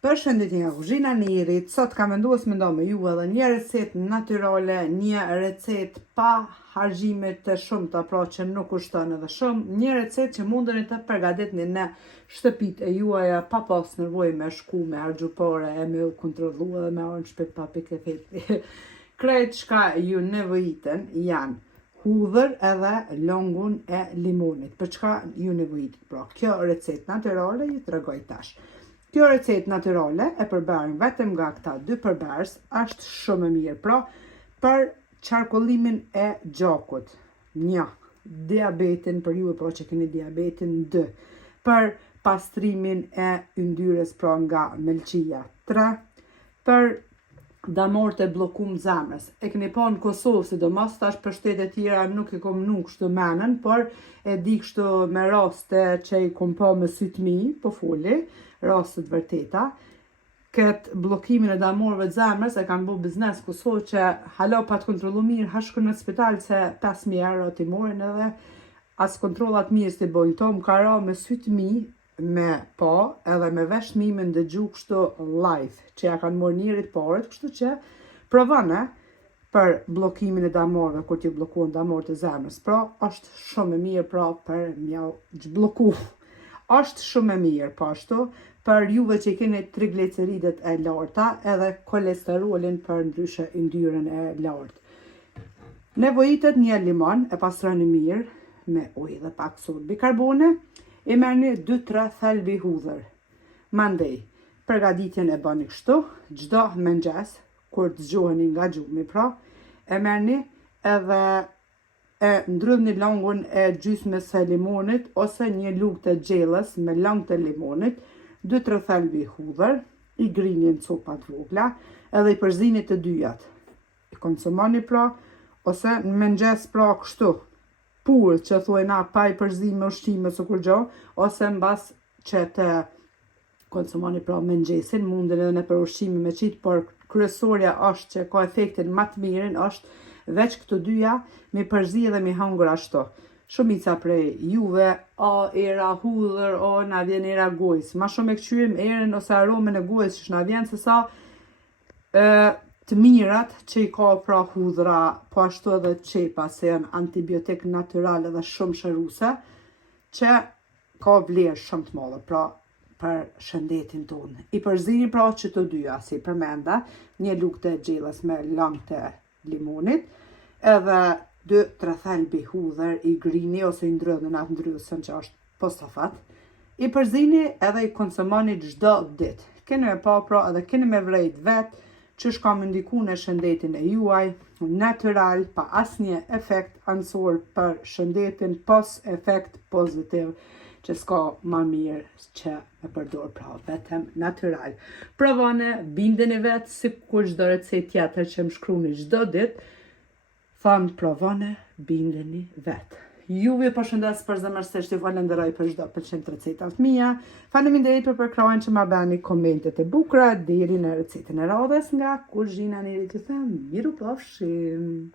Përshëndetje nga kuzhina e Nirit. Sot kam vendosur me ndonë me ju edhe një recetë natyrale, një recetë pa harxime të shumta, pra që nuk kushton edhe shumë, një recetë që mundeni të përgatitni në shtëpitë e juaja pa pas nevojë me shku me harxhupore e me u kontrollu edhe me orë në shtëpi pa pikë feti. Krejt çka ju nevojiten janë hudhër edhe longun e limonit. Për çka ju nevojitet? Pra, kjo recetë natyrale ju tregoj tash. Kjo recetë natyrale e përbërën vetëm nga këta dy përbërës është shumë e mirë. Pra, për qarkullimin e gjakut. 1. Diabetin për ju pra që keni diabetin. 2. Për pastrimin e yndyrës pra nga melçia. 3. Për damort e bllokum zemrës. E keni pa në Kosovë, sidomos tash për shtetet tjera nuk e kom nuk kështu menën, por e di kështu me raste që i kom pa me sy të mi, po foli, raste të vërteta. Këtë bllokimin e damorëve të zemrës e kanë bërë biznes Kosovë që hala pa të kontrollu mirë, ha shkon në spital se 5.000 euro ti morin edhe as kontrollat mirë s'ti bojnë. To më ka ra me sy të mi, me pa edhe me vesh mi me ndëgju kështu live që ja kanë morë njerit parët, kështu që provane për bllokimin e damorëve kur t'ju bllokuan damorët e zemrës. Pra, është shumë e mirë pra për mjau zhblloku. Është shumë e mirë po ashtu për juve që keni trigliceridet e larta edhe kolesterolin për ndryshe yndyrën e lartë. Nevojitet një limon, e pastroni mirë me ujë dhe pak sodë bikarbone. E merrni 2-3 thelbi hudhër. Mandej, përgatitjen e bëni kështu, çdo mëngjes, kur të zgjoheni nga gjumi pra, e merrni edhe e ndrydhni longun e gjysmës së limonit ose një lugë të gjellës me lang të limonit, 2-3 thelbi hudhër, i grini në copa të vogla, edhe i përzini të dyjat. I konsumoni pra, ose në mëngjes pra kështu, pur që thuajna pa i përzim me ushqime së kur gjo, ose mbas që të konsumoni pra mëngjesin, munden edhe në për ushqime me qitë, por kryesorja është që ka efektin më të mirën, është veç këto dyja me përzi edhe me hangur ashtu. Shumica prej juve, era hudhër, na vjen era gojës. Ma shumë e këqyrim erën ose aromen e gojës që na vjen se sa të mirat që i ka pra hudhra, po ashtu edhe qepa se janë antibiotik natyral edhe shumë shëruese, që ka vlerë shumë të madhe pra për shëndetin tonë. I përzini pra që të dyja, si përmenda, një lugë të gjellës me lang të limonit, edhe 2-3 thelbi hudhër i grini ose i ndrydhni në atë ndrydhësën që është postafat. I përzini edhe i konsumoni çdo ditë. Keni me pa pra edhe keni me vrejt vetë që shka më ndiku në shëndetin e juaj, natural, pa asnjë efekt ansor për shëndetin, pos efekt pozitiv, që s'ka ma mirë që me përdor pra vetëm natural. Provane, bindeni vetë, si kur çdo recetë tjetër që më shkruni çdo ditë, thamë provane, bindeni vetë. Juve përshëndes për zemërsisht, ju falenderoj për çdo pëlqim recetat mia. Faleminderit për përkrahjen që ma bëni komentet e bukura deri në recetën e radhës nga kuzhina e Nirit. Ju them miru pafshim.